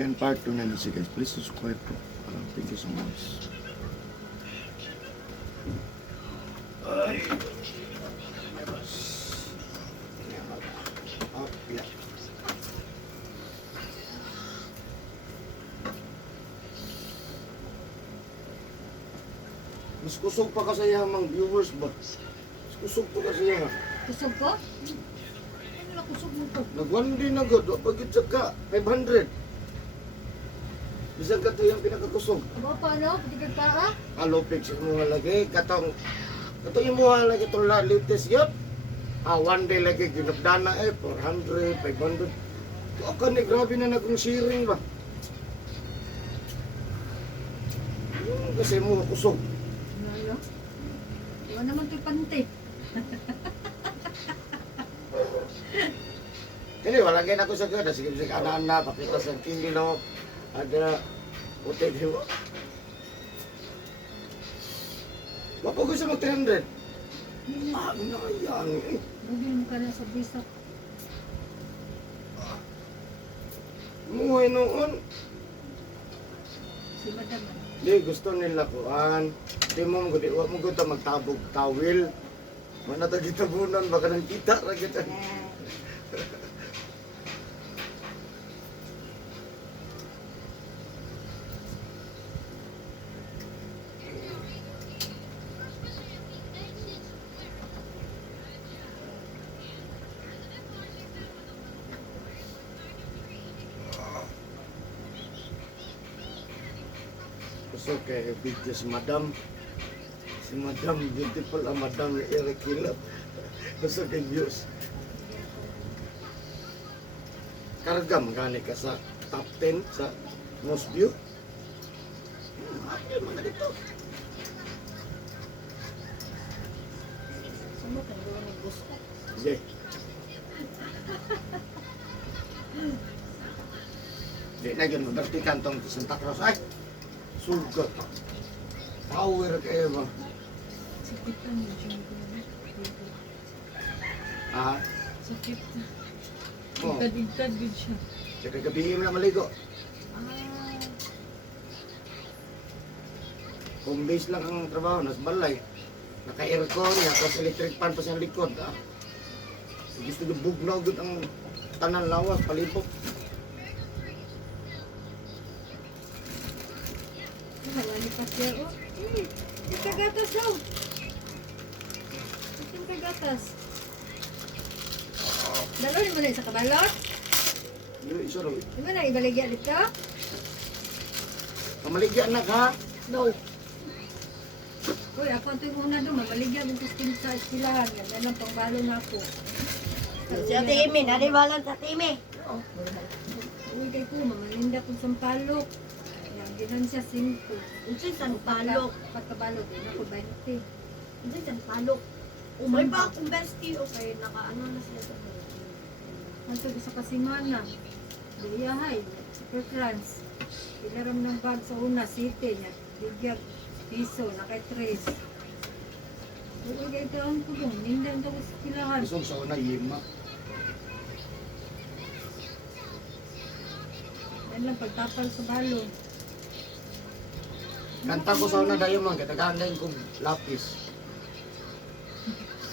Yan part 2 na nasi guys. Please subscribe po. Thank you so much. Ay. Up, yeah. Mas kusog pa ka sa mga viewers ba? Mas kusog pa ka sa iya. Kusog ko? Ano na kusog mo to? Nag-1 din na god. Pagkit ka, 500. Bisan ka to yung pinakakusog. Aba pa ano? Patigad pa ah? Kalopik sa mga lagi. Katong yung mga lagi itong latest yun. 1 day lagi ginagdana 400, 500. O ka ni, grabe na nagong sharing ba? Kasi mo kusog. Ano? Wala naman ito'y pante. Hindi, wala kayo na ko sa gada. Sige, sige, anak-anak, pakita sa kilo. Ada, puti di mo. Mapagod sa mga 300. Nayang eh. Bugil mo ka na sa bisak. Muhay noon. Si Madam ano? Di, gusto nila kuan. Di mo mo gusto magtabog tawil. Mana ta kita bunan, baka nang kita ra kita. Gusto kay video si Madam. Si Madam, beautiful ang Madam ni Eric Hilot. Gusto kay views. Karga, magani ka sa top 10 sa most view. Ayun, mga dito. Saan mo ka doon ang gusto? Sige. Di na yun, mabertikan tong Santa Cruz. Ay! Sugat. Power kayo ba? Sakit na medyo. Ah? Sakit na. Oh. Igkad good siya. Sige, gabihin mo na maligo. Ah. Home base lang ang trabaho, nas balay. Naka-aircon, tapos electric fan pa sa likod. Ah. Gusto nyo bugnaw good ang tanan lawas, palipok. Wala ni Pasya. Oh, kagatas daw. Yung kagatas. Dalawin mo na sa kabalot. Dili, isa raw. Di ba na ibaligya dito? Pamaligyan na ka. No. Uy, ako ito yung una doon. Mabaligya mo sa estilahan. Ganda lang pangbalo na ako. Si Ate Amy, nariwalan sa Ate Amy. Uy, kay ko, mamalinda kong sampalok. Yang ginan siya 5. Unsay san palok? Pagkabalok, din ako 20. Unsay san palok? Umay pa akong bestie o kay nakaano na siya sa Ang sa kasimana. Diyahay, super trans. Pinaram ng bag sa una, city niya. Bigyan, piso, nakay 3. Uy, kay ito ang kulong. Nindan daw sa estilahan. Gusto sa una, yima. Yan lang, pagtapal sa balong. Kanta ko sa una dayo man, kataganan kong lapis.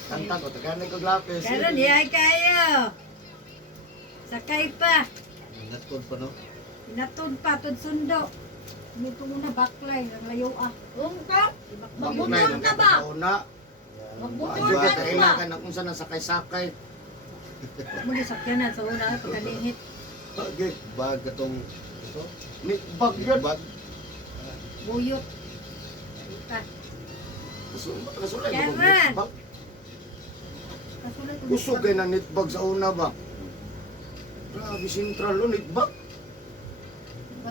Kanta ko, taganan kong lapis. Karon, dihay kayo. Sakay pa. Natod pa no? Pinatod pa, tod sundo. Ito muna backline, ang layo ah. Ungka? Bakit Magbutol na ba? Sa una, Magbutol adyo na ka ba? kailangan na kung saan nasakay-sakay. Huwag mo sakyanan sa una, pagkalihit. Bagay. Bag atong ito? Nitbag yun. Bag. Buyot. Ah, Kasulay Kevin! mo nitbag. kasulat ko. Gusto kayo na nitbag sa una ba? Grabe, sentral lo, nitbag.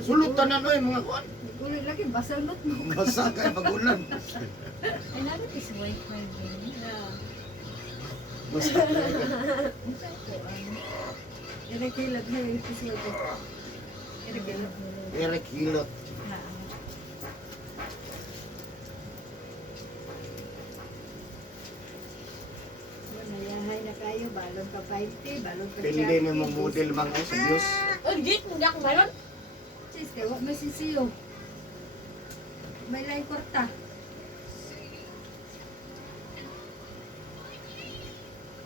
Sulutan na no yung mga kuwan. Ulit lagi, basalot mo. Basa kayo pag-ulan. Ay, nalit is wifi din. Basa kayo. Irakilat na yung episode. Irakilat mo. Eric Hilot. Nayahay na kayo, balong ka 50, balong ka Pili na mga model mga sa Diyos. Oh, git, hindi akong balon. Sis, kaya wag may sisiyo. May lain kwarta.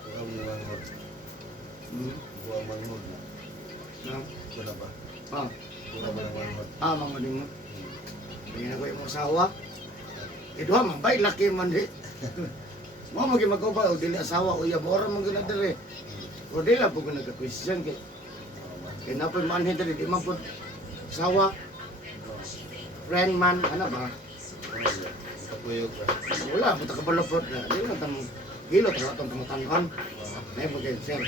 Buang manghod. Hmm? Buang manghod na. Na? Wala ba? Ah, Buang manghod. mga din mo. Hindi ko yung asawa. Ito man, bay, laki man di. Mo magi mag-uba, o dili asawa, o yabora man gina dire. O dili lang po ko nagka-question kay. Kaya na po manhin dire, di man po asawa, friend man, ano ba? Kapuyog ka. Wala, buta ka balapot na. Di lang tamang gilot, wala itong pangutanon. Ay, mag sir,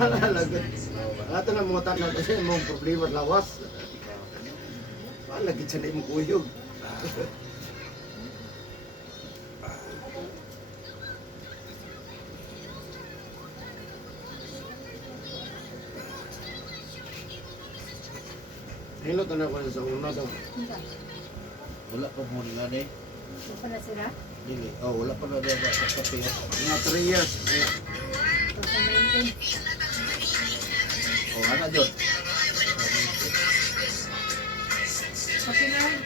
lagot. Ato na mga tanan kasi mong problema lawas. Lagi siya na imong kuyog. Hilot na ako sa una daw. Hindi. Wala pa mo nga ni. Ito pala sila. Dili. Oh, wala pa na ba sa kape. Mga 3 years. Ay, 2019. Oh, ana jud. Pati na rin.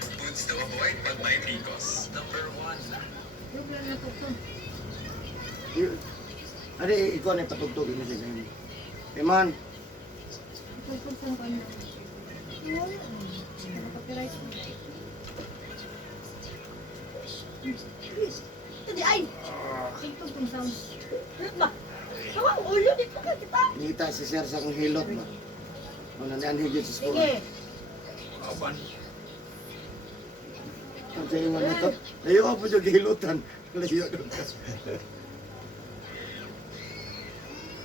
Yung lang natugtog. Ade, ikaw na patugtugin mo siya ngayon. Iman, Tugtog sa kanya. Wala. Nakapiright. Ito di ay. Tugtog kung sound. Ano ba? Sama ang ulo dito ka kita. nita si sir sa kong hilot ba? Ano na yan higit sa school. Sige. Ang sa'yo nga nito, layo ka po yung hilutan. Layo doon.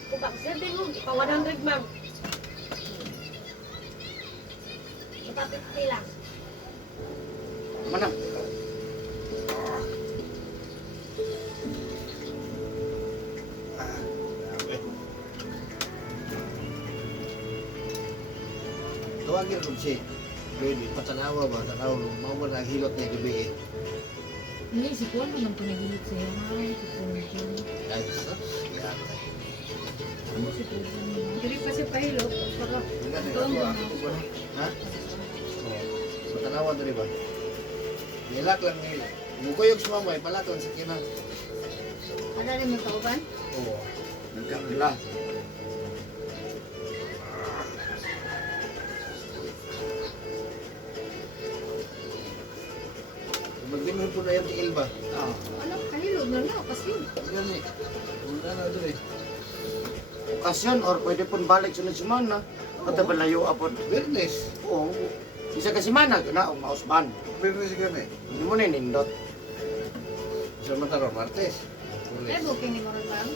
Kung bang serving mo, pa 100 ma'am. Ito 50 lang. Mana? Tawagin ko si baby, patanawa ba? Tanawa mo, mau ba naghilot niya gabi eh? Hindi, si Kuan naman pinagilit siya. Si Kuan dyan. Ay, sus, yan. Ano si Kuan dyan? Hindi pa siya pahilot. Para Ganun, doon ako, na. ako ba? Ha? Oo. Patanawa na rin ba? Nilak lang ni, mukuyog sa mamay, palakon sa kinang. Ano rin mo kauban? Oo. Nagkakila. Maglimod po na yung tiil ba? Ah, Ano, kahilot na na. Kasi Gani. Wala na doon eh. okasyon or pwede pong balik sunod semana. Kata ba layo apod? Bernes. Oo. Isa ka semana, na o mausban. Bernes gani. Hindi mo na nindot. Sa Mataro, Martes. eh, booking ni Moron Bang.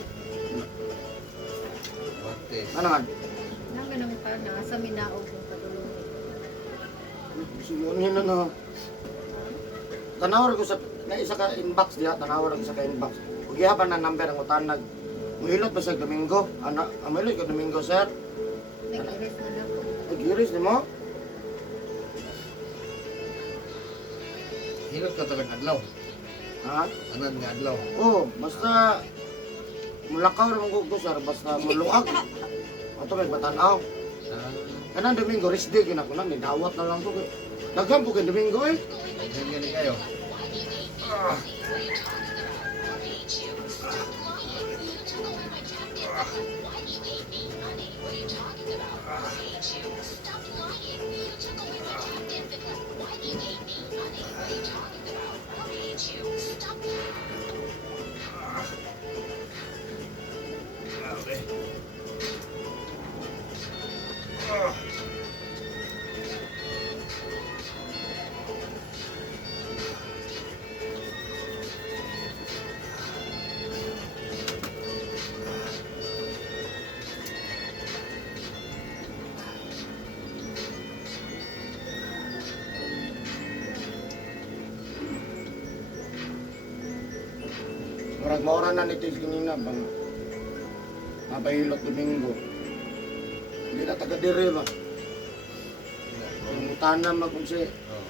Martes. Ano nga? Nang ganun parang nasa Minao kung padulong. Simunin na na. Tanawar ko sa na isa ka inbox diha, tanawar ko sa ka inbox. Ug gihaban na number ang utanag. Muhilot ba sa Domingo? Ana, amilot ko Domingo, sir. Nag-iris na lang ko. Nagiris ni mo? Hilot ka talagang adlaw. Ha? Anan nga adlaw. Oo, basta mulakaw naman ko, sir, basta muluag. Ato may batanaw. Ah, Kanang Domingo, rest day kinako na, may dawat na lang ko. Daghang po kay Domingo eh. daghan gani kayo. Murag maura na nito kanina bang mapahilot Domingo. Hindi na taga dire ba? Ang tanam magkung si Oh.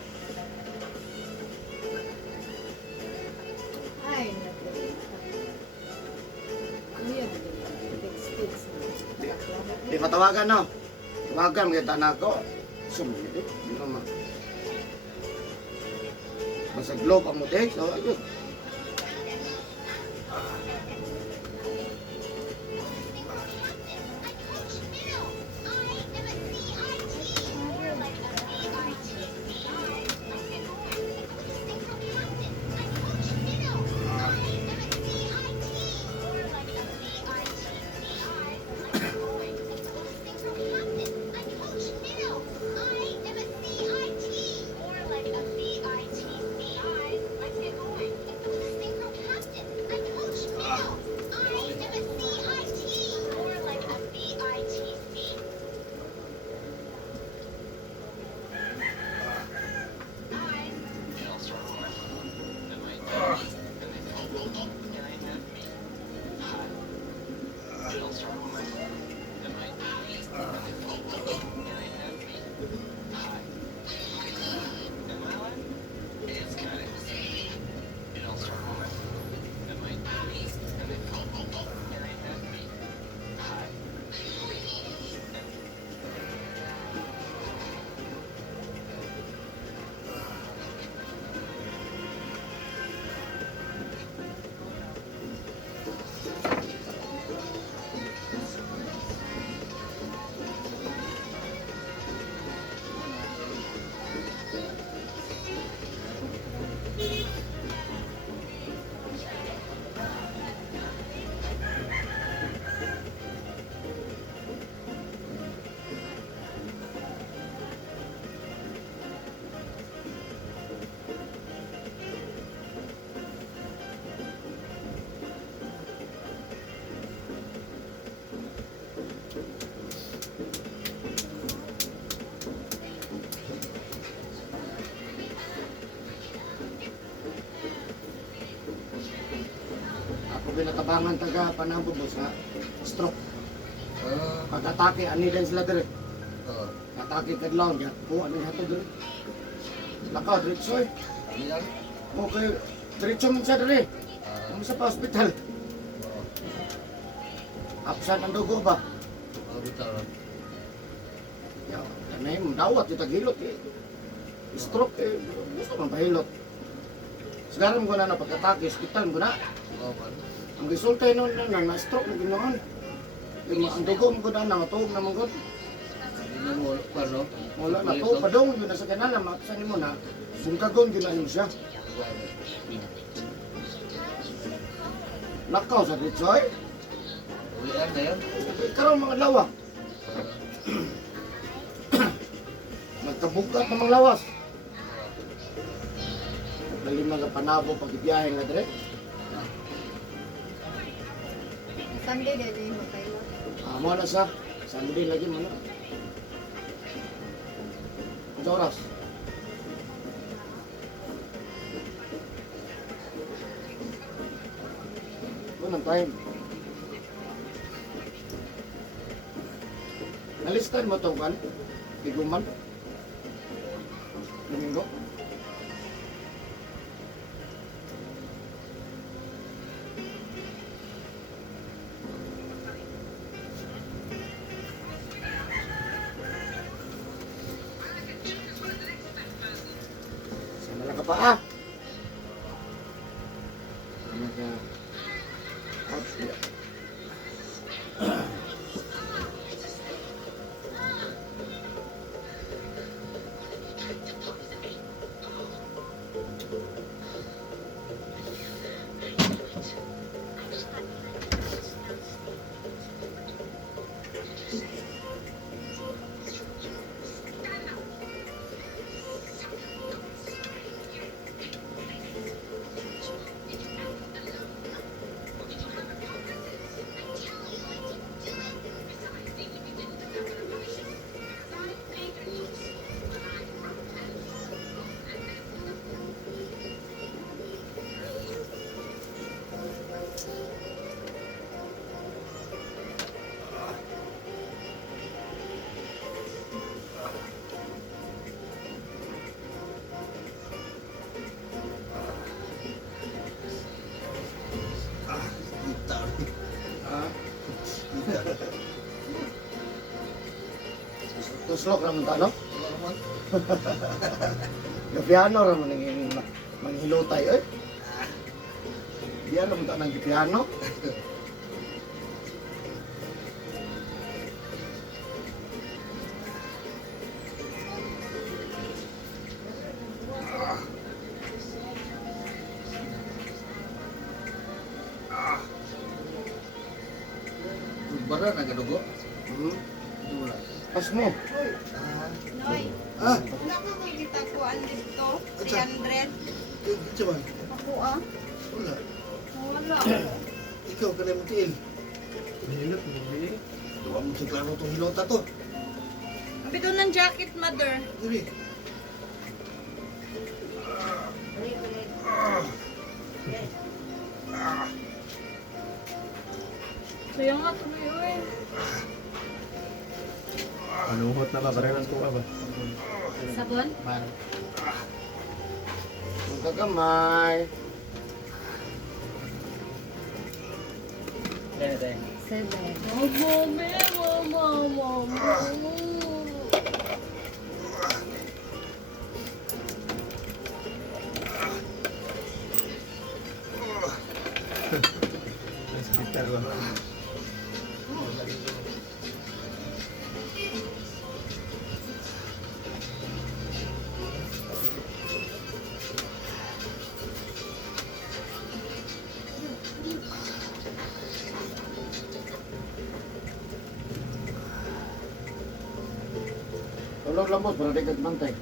Ay, naku. Ano yun? Big sticks. di matawagan no. Tawagan kita na ako. Sumunod eh. Di naman. Basta globe ang mutek. So, ayun. Ako pinatabangan taga Panabubos ha. Stroke. Pag-atake, ani din sila dire. Atake kadlaw niya. Kuha din hato dire. Lakaw, diretso eh. Ilan? Okay, diretso mo siya dire. Kung sa pa-hospital. Absent ang dugo ba? Bitaw. Ya, tanay mo, dawat yung tagilot eh. Stroke eh, gusto man pahilot. Sekarang ko na pag-atake, hospital ko na. Ang resulta nun na na-stroke na ginoon. Yung ang dugo mo ko na, matuog naman ko. Hindi mo paano? Wala na to, padong yun na sa kanala, makasani mo na, sungkagon yun na yun siya. Lakaw sa Ritsoy, Uwian na yun. karoon mga lawa. Nagkabukat ng mga lawas. Dali mga panabo pag-ibiyahe nga dire. Sunday din mo kayo. Mo na sa Sunday lagi mo na. Ang oras. Bunang time. Nalistan mo ito kan? Tiguman? Domingo? Sana lang ka pa ah! Tuslok naman ta, no? man. Piano ra man ang manghilotay eh. Di alam ta nang piano. Bara na gadugo. Hmm. Wala. Pas mo. Noy, Ah, wala ka makikita ko dito. 300. ito man. Ako ah. Wala. Wala. Ikaw ka na mo tiil. Hilot mo ba? Tuwa mo sa klaro itong hilota to. Ang bito ng jacket, mother. Sabi. Saya nga tuloy eh. Manuhot na ba? Parehas ko ka ba? Sabon? Man. Ang kagamay. 7. Hospital ba? Tulog lang boss, para di bantay.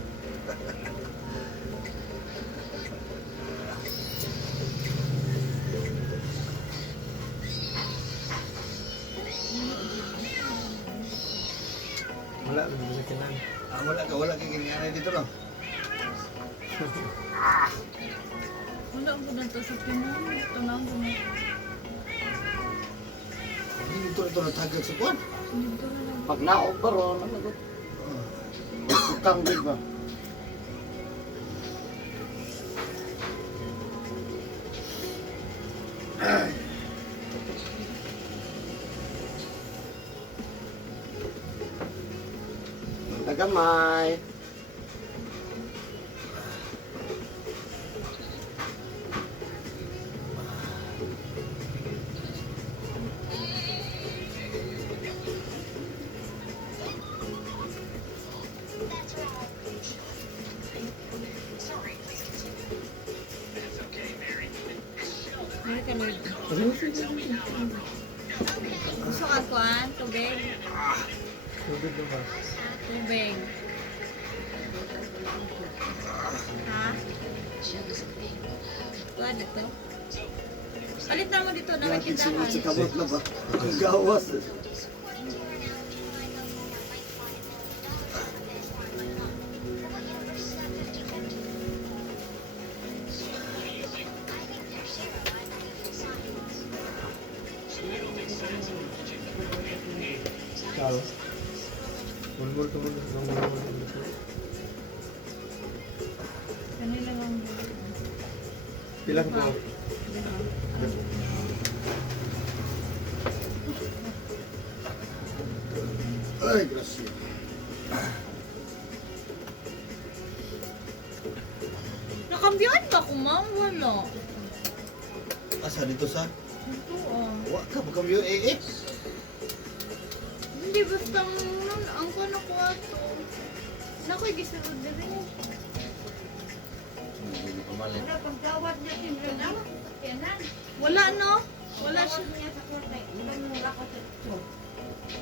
Wala, hindi sa kinan. Ah, wala ka ganyan dito lang. Wala ko na to sa Pinoy. Ito na ako na. Hindi ito natagag sa kuwan. Pag naog ba ron, ano ko? Utang di ba? Kagamay. Mari ka Lord. Gusto ka kuhan? Tubig? Tubig na ba? Tubig. Ha? Kuhan dito? Palit na mo dito na may Lagi sunod sa tindahan. kabot na ba? Ang gawas. Ikaw? Mulmul ka muna. Mulmul. Kanila lang. Pilang ko. Ay, gracia. Nakambiyaan ba ko, ma'am? Wala. Asa dito sa? Ito ah. Wa ka ba kami yung eh. Hindi, basta ang kono ko ato. Nakoy, gisunod na rin. Hindi pamalit. Pagdawat niya tinrang. Wala, no? Wala siya.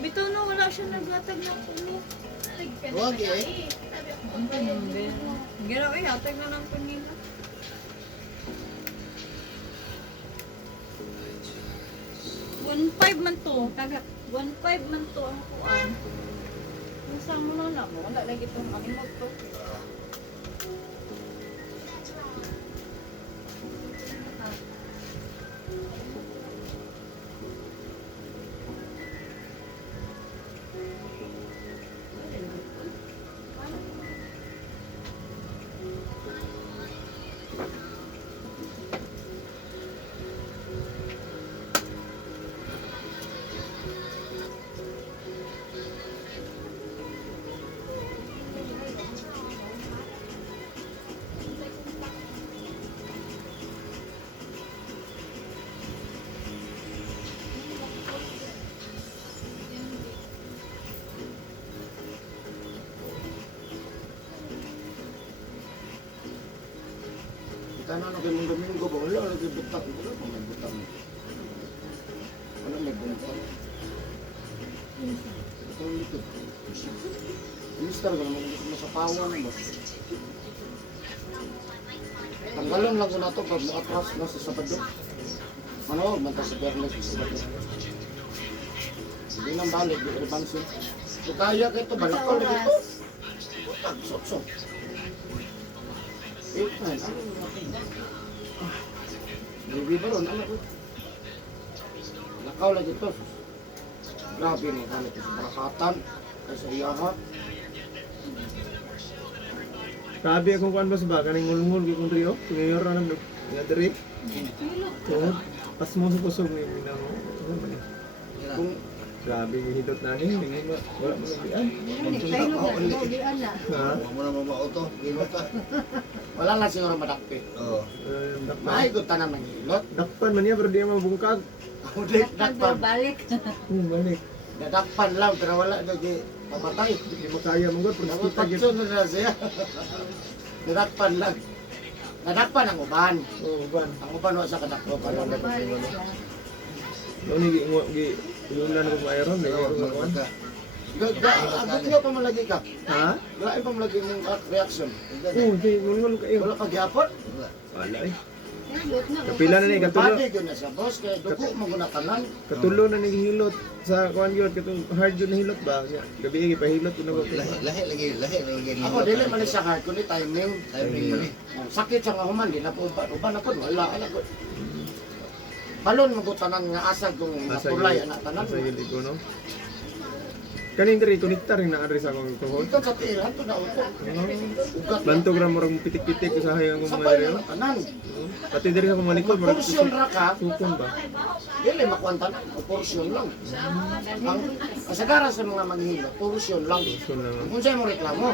Bitaw na, wala siya naglatag ng kulo. Wag eh. Ang panimbe. Gano'n eh, hatag na ng panila. $1.5 man to. Tagak. $1.5 man to ang kuan. Kung saan mo na mo, wala lagi itong animal to. Tanan na kayo mong Domingo ba? Wala, lagi butang. Wala pa may butang. Wala may butang. Butang dito. Mister, ka naman gusto mo sa pawan ba? Tanggalan lang ko na ito pag makatras na sa Sabado. Manawag man ta sa Bernes sa Sabado. Hindi nang balik, di rebansin. So kaya ka ito, balakaw na ito. Butang, sok-sok. Man, ano Baby ba ron, anak ko? Lakaw lagi ito. Grabe mo kami ito sa barakatan. Kaysa iyahan. Grabe akong kuan ba sa ba kaning ngulngul gyud kong trio. Ngayon ra nang nga diri. Tuhod pas mo sa kusog ni minamo. Kung Grabe yung hidot na rin. Wala mo nabian. Kailo ka, gogian na. Ha? Huwag mo na mamauto. Gino ka. wala lang siguro madakpi. Oo. Dakpan. Mahigot ta naman hilot. Dakpan man niya pero di mo mabungkag. Ulit Pagdaw dakpan. balik. Balik. Nadakpan lang, pero wala lagi pamatay. Di mo kaya mong god. Pero kita Nakapagso gyud. na na siya. Nadakpan lang. Nadakpan ang uban. Oh, ban. Ang uban wala sa kadakpan. Balik siya. Ni gi iulan ko sa iron. Oo, Di ko kuan. magka. Agad nga pa malagi ka. Ha? Grabe pa malagi mong reaction. Oh, di ngulngul kayo. Wala pa gyapon. Wala. Wala eh. Hilot na. Kapila na ni katulo. Pati yun na siya, boss. Kaya dugo mo gunakanan. Katulo na ni hilot sa kuan gyud katong hard yun na hilot ba? Gabi gi pahilot na ko. Lahi lagi. Ako, dili man siya hard. Kundi timing. Timing yun eh. Sakit siya nga human. Di na po uban na po. Wala. Ko. Balon mo ko tanan nga asag kung matulay anak tanan. Sa gilid ko no. Kaning diri konektar rin na adres akong tuhod. Ito sa tiran to na uto. Ugat. Bantog ra morang pitik-pitik usahay ang mga Sabay diri. na tanan. Pati diri sa malikod morang Porsyon ra ka. sukon ba. Dili makuan tanan. Porsyon lang. Ang kasagaran sa mga manghihilo, porsyon lang. So na. Kung sa'yo mo reklamo,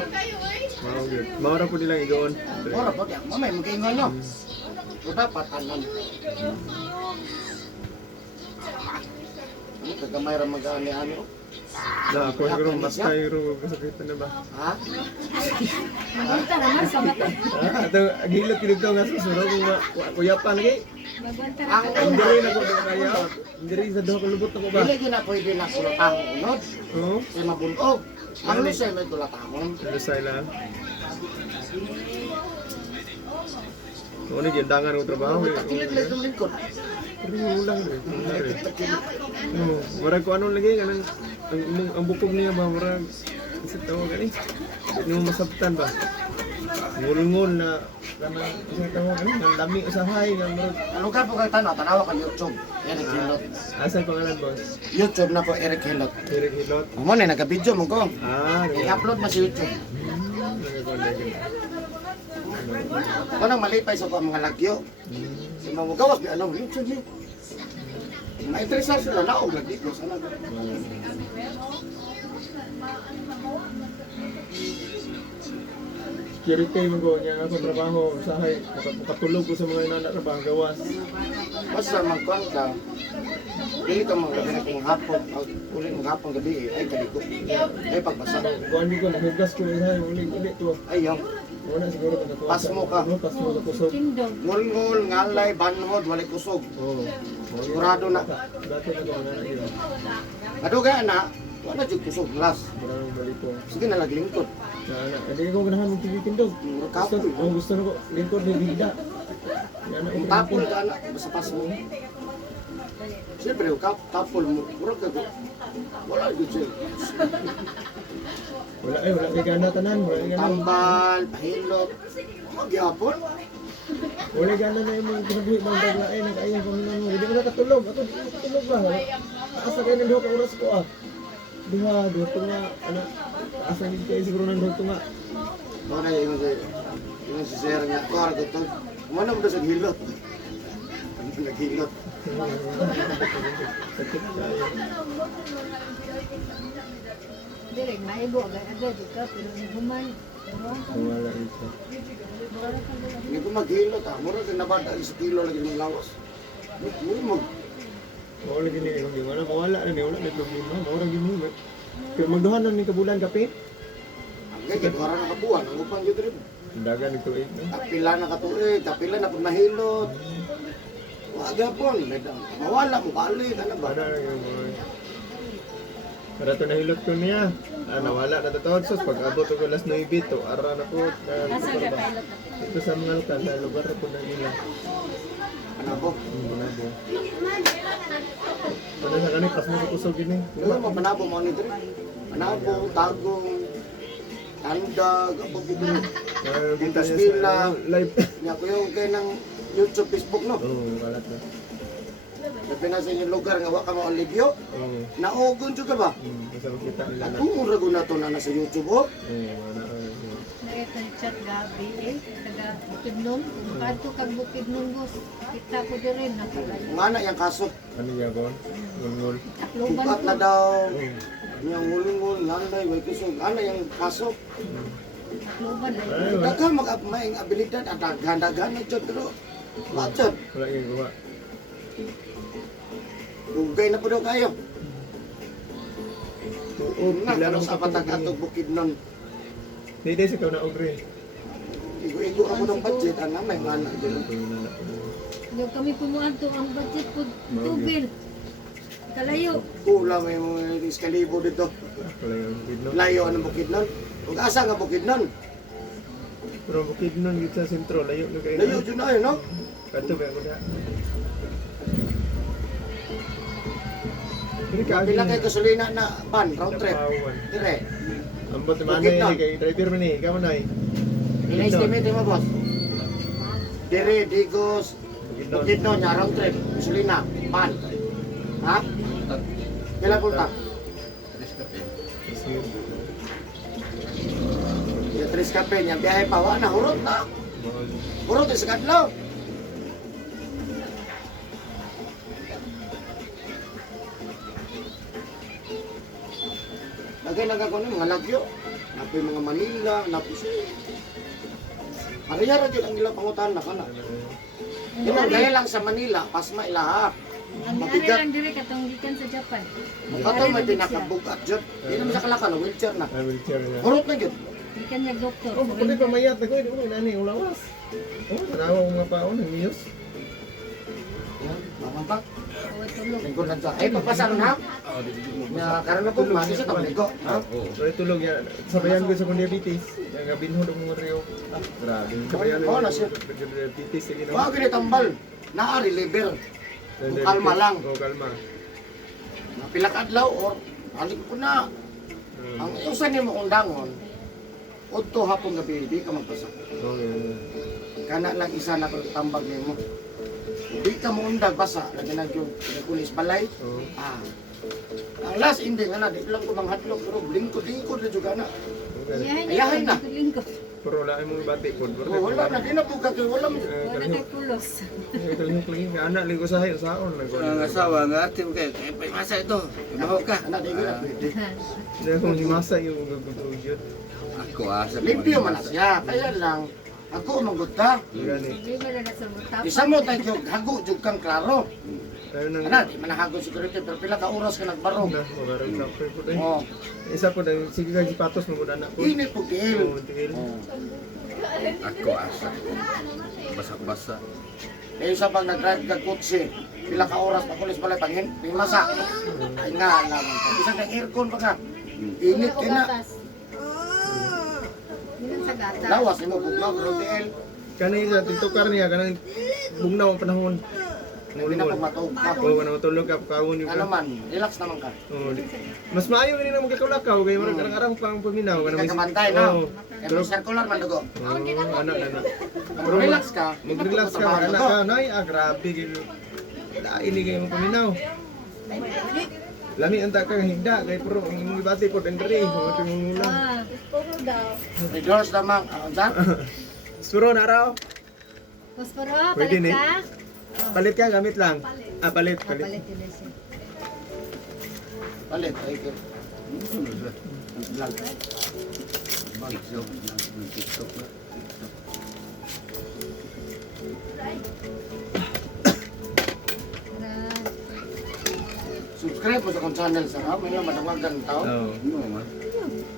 Mao gyud. Mao ra po nilang igoon. ora po diyan. Mamay, mag-ingon nyo. O dapat tanan. Ano, kagamay ra mag-ani-ani o? Na ako siguro mas tayo kasakitan na ba. Ha? Magunta naman sa mata. Ha? Ato gilot kid to nga susuro kung kuyapan lagi. Magunta Ang Ang diri na ko kaya. Ang diri sa duha ka lubot na ko ba. Dili gyud na pwede na kulatahon unod. Oo. Kaya mabuntog. Ang lusay may kulatahon. Ano sila? Ano gyud dangan ko trabaho. Takilid lang itong lingkod. Pero ulang eh. Oh, marag ko ano lagi kanang ang bukog niya ba marag isa tawag gani. Di mo masabtan ba. Ngul-ngul na kanang isa tawag gani nang lami usahay nga marag Ano ka po kayo tanaw? Tanawa ka YouTube. Eric Hilot. asa pangalan boss? YouTube na po Eric Hilot. Eric Hilot. Amo na, nagka-video mo ko. Nag-upload. I-upload mo sa YouTube. Kung malipay sa mga lagyo. Sa mga gawas, di alam, YouTube niyo. Ma-interesar sila, naog lagi ko. Sana ba? Security mo ko niya ako trabaho usahay makatulog ko sa mga inanak ra ba gawas. Basta magkuhan ka, dili ka mga gabi na kung hapon, uli ng hapon gabi, ay kaliko. Ay pagbasa. Kuan ko nahugas ko usahay uli to. Ay yung, Wala siguro ka Pasmo ka. Pasmo ka kusog. Tindog. ngul-ngul, ngalay, banhod, wali kusog. Oo. Sigurado na. Dati na ko na yun. Aduga na, wala dyan kusog glass. Maraming balik ko. Sige na naglingkod. Sana, hindi ko ganahan mong tindog. Gusto, Kapoy. gusto na ko, lingkod ni Bida. Yan Kung ang tapol ka na, basta pasmo. Siyempre, tapol mo, murag ka doon. Wala dyan siya. Wala kay gana tanan, wala kay gana. Tambal, pahilot, magyapon. Wala gana na yung mga kinabuhi ng dagla ay nag-ayang paminan mo. Hindi ko nakatulog. Ako di ko nakatulog ba? Asa kayo ng duha ka oras ko ah. Duha tunga, anak. Asa hindi kayo siguro ng duha tunga. Mga na yung si Sir nga, kora ko ito. Kumana mo doon sa hilot. Naghilot. Sakit tayo. Direk maigo agad-agad ka pero human. Wala ito. Hindi ko maghilot ah. Mura ka nabada, isa kilo lagi ng lawas. Mura mag... Wala gini kung di wala na ni wala na problema. Wala gini. Kaya magduhan lang ni kabulan kape. Kaya gitwara na kabuhan, ang upang yun rin. Dagan ito eh. Kapila na katuig, kapila na kung mahilot. Wag yapon, mawala mo balik ano ba? Para yung mga... Para ito nahilot ko niya. Nawala na tatawad sos. Pag abot ko alas 9 to, ara na po. Asa ka pilot na? Ito sa mga lokal, sa lugar na po na nila. Ano po? Manabo. Ano sa kanil, pas mo kusog yun eh. Wala mo panabo mo nito. Panabo, tagong, tandag, apabubo. Pintas Villa. Live. Nya ko yung kay ng YouTube, Facebook no. Oo, walat na. Sabi na sa inyong lugar nga wa ka mo alibyo. Oo. Naogon jud ka ba? Basta makita nila na. Ako ra gud nato na sa YouTube oh. Wala. Nakita ni chat gabi eh. Taga Bukidnon. Kung kadto kag Bukidnon boss. Kita ko din rin. Nakalayo. Nga na yung kaso. Ano niya ko? Ngul-ngul. Takloban Bukat ko. na daw. Oo. Yang ngulingol, nanday, way kusog. Ano yung kaso? Takloban eh. Ay, wala. Daghang mag-maing abilidad at daghan-daghan na jud pero wajud. Wala yung gawa. Ugay na po daw kayo. Tuog. Na, Pila kano lang sa patag-atog Bukidnon. Hindi sa ikaw na ogre. Igo-igo ako ng budget, ang may mana dyan. Yung kami pumuan to ang budget po tubil. Kalayo. Kulang may mga iskalibo dito. Wala yung bukid no. Layo ang Bukidnon. Kung asa nga Bukidnon, Pero bukid nun dito sa sentro. Layo na kayo. layo dyan na yun, no? Kanto ba mo na? Hindi ka Pila kay gasolina na van, round trip. Dire. Ambot naman Bukid na na. yun kay driver man eh. Ikaw na eh. Ina-estimate mo, boss. Dire, Digos, Bukid nun. Bukidnon, nya round trip. Gasolina, van. Ha? Pila punta? Sige. Yung Tres Cafe niya, biyahe pa, wala na, hurot na. Hurot sa kadlaw. Lagay lang ako ng mga lagyo. Napo yung mga Manila, napo siya. Pariyara dyan ang ilang pangutan na ka na. Gaya lang sa Manila, pasma ilaha. Ang ari lang dire katong gikan sa Japan. Kato may pinakabugat dyan. Hindi naman sa kalakan, wheelchair na. I will share na. Hurot na dyan. Gikan niya doktor. Oh, pwede pa mayat na ko. Hindi mo nani ulawas. Oh, tanawa ko nga paon ng news. Mamampak. O tulog. Lingkod lang sa. Ay, pagpasang na. Na karon na po, mati sa tabligo. Ha? Pero tulog yan. Sabayan ko sa kong diabetes. Yung gabinho ng mga rio. Grabe. Sabayan Oo, na siya. diabetes. Sige Wag naman. gini tambal. Naari liver. Kalma lang. Oo, kalma. Pila ka adlaw or alik ko na. Ang usa nimo kung dangon. Udto hapon gabi di ka magpasa. Okay. Kana lang isa na kung tambag nimo. Di ka mo undag basa, lagi na yung pinakulis balay. Oo. Ah. Ang last ending ana di lang ko manghadlok pero lingkod na juga na. Okay. Ayahin na. Lingkod. Pero wala mo ibati po. Oh, wala na di na po kay wala mo. Wala kay pulos. Ito lang yung anak ligo sa hayo saon. Ang asawa nga ate mo kayo, kaya pa masa ito. Ano ka? Ana di na pwede. Hindi akong himasa yung gagutuyot. Ako asa. Limpyo man na siya. Kaya lang ako manggod ka. Gani. Hindi mo na sa mutap. Isa mo tayo hago jud kang klaro. Tayo nang... Ana di man hago security pero pila ka oras ka nagbaro. Na, magarang sapay po tayo. Oh, Isa po tayo, sige kang sipatos mo anak ko. init po Oo, kiil. tigil. Oh. Ako asa. Basak-basa. Eh isa pag nag-drive ka kotse, pila ka oras pa pulis balay pangin, masa. Ay nga lang. Isang kang aircon pa ka. Init ka na. Yun sa gata. Lawas mo bugnaw pero tiil. Kanay sa tiktukar niya, kanang bugnaw ang panahon. Hindi na pag matog ka. Oo, kanang matulog ka, kawon yung Ano man, relax naman ka. Oo, mas maayo rin ang magkakulakaw, kaya marang karang-arang pang paminaw. Hindi ka kamantay na. Oo. Eh may circular man dugo. Anak. Kung relax ka, Mag-relax ka, anak ka, nay, grabe, gino. Lain ni kayo paminaw. Lami ang taka higda, kay pero ang ibati po dendri, mga tingula. Ah, puro daw. redoors naman. Diyan? Suro na raw. Posporo, Pwede palit ni. ka? Palit ka, gamit lang. Palit. Palit yun siya. Palit. Ay, vlog. TikTok. TikTok na. Subscribe mo sa akong channel sa may lang madawagan tao. Oo. Ano man?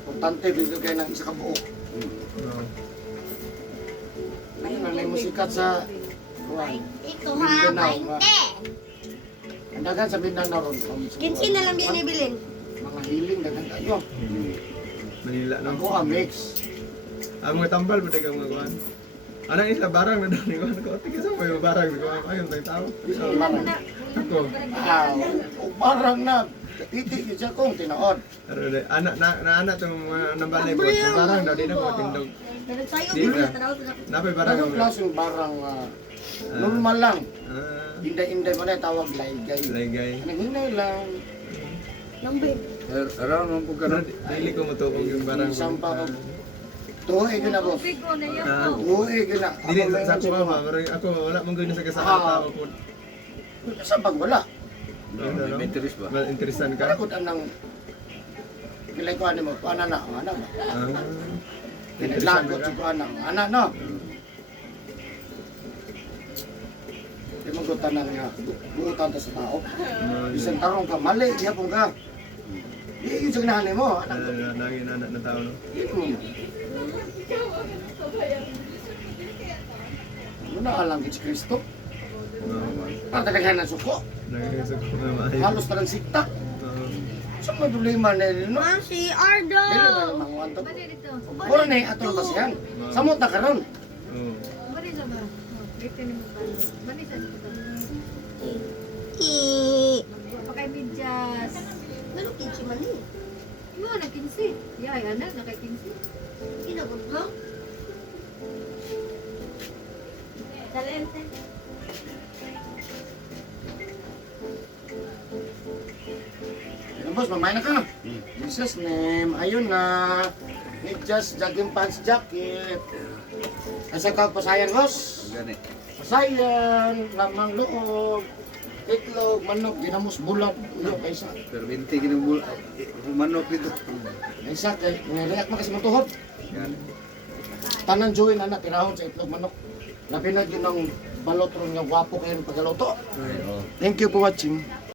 Kung importante dito kayo ng isa ka buok. Oo. Ayun, nanay mo sikat sa kuwan. Ito ha, Mindanao, 20. Ang dagan sa Mindanao ron. 15 na lang binibilin. Mga hiling, dagan kayo. Manila no. Ako mix. Ang mga tambal pwede kang mga kuhan. Anong isla barang na doon ko. Ano ko tika sa mga barang ko. Ayun tayo tao. Barang. Ako. O barang na. Titi yun siya kong tinaod. Pero anak na anak tong mga nambalay ko. Yung barang daw di na ko tindog. Sayo Di mo na. na tanaw na. Napay barang Anong ang klaseng barang normal lang. Ah, Inday-inday mo na tawag laygay. laygay. Naghinay lang. Lambe. Around mo po Pero dili ko matupong yung barang. Isang pa tuhoy ko na boss. Tubig ko na yan Ah. po. Tuhoy ko na. Dili Ako sa lang ko ang ba, marang ako wala mong gawin sa kasama tao po. Sa pag wala. Ano, may interest ba? Well, interesan ka. Karakot anang kilay ko ano mo, paano na ang anak mo. Ah. Kinalagot si ko anak. Anak no. Di mo ko tanan nga buutan ta sa tao. Isang tarong ka mali, niya pong ka. Yung sa ginahan mo, anak ko. Naging anak na tao no. Ano na alam si Kristo? Oo. Para talaga ng suko. Naging ko na maayo. Halos talang sikta. Oo. Sa madulima na rin, no? Ma'am, si Ardo. Dili na namang wanto. Bali dito. Mura na yung atong basihan. Samot na karon. Oo. Bali sa ba? Dito ni mo bali. Bali sa dito. Pa kay medyas. Ano kinsi man ni? Yo na 15. Yay, anak na kay 15. Inabot mo? Talente. Ano boss, mamay na ka. Jesus name, ayun na. Just jogging pants jacket. Asa ka pasayan boss? Gani. Pasayan, lamang loob. Itlog, manok, ginamos bulat. Uyo, kaysa. Pero 20 ginubul. Manok dito. Kaysa, kay niliyak mo kasi matuhod. Gani. Tanan join anak, tinahon sa itlog manok. Lapinag yun ng balot ron nga wapo kayo ng pagkaluto. Ay, oh. Thank you for watching.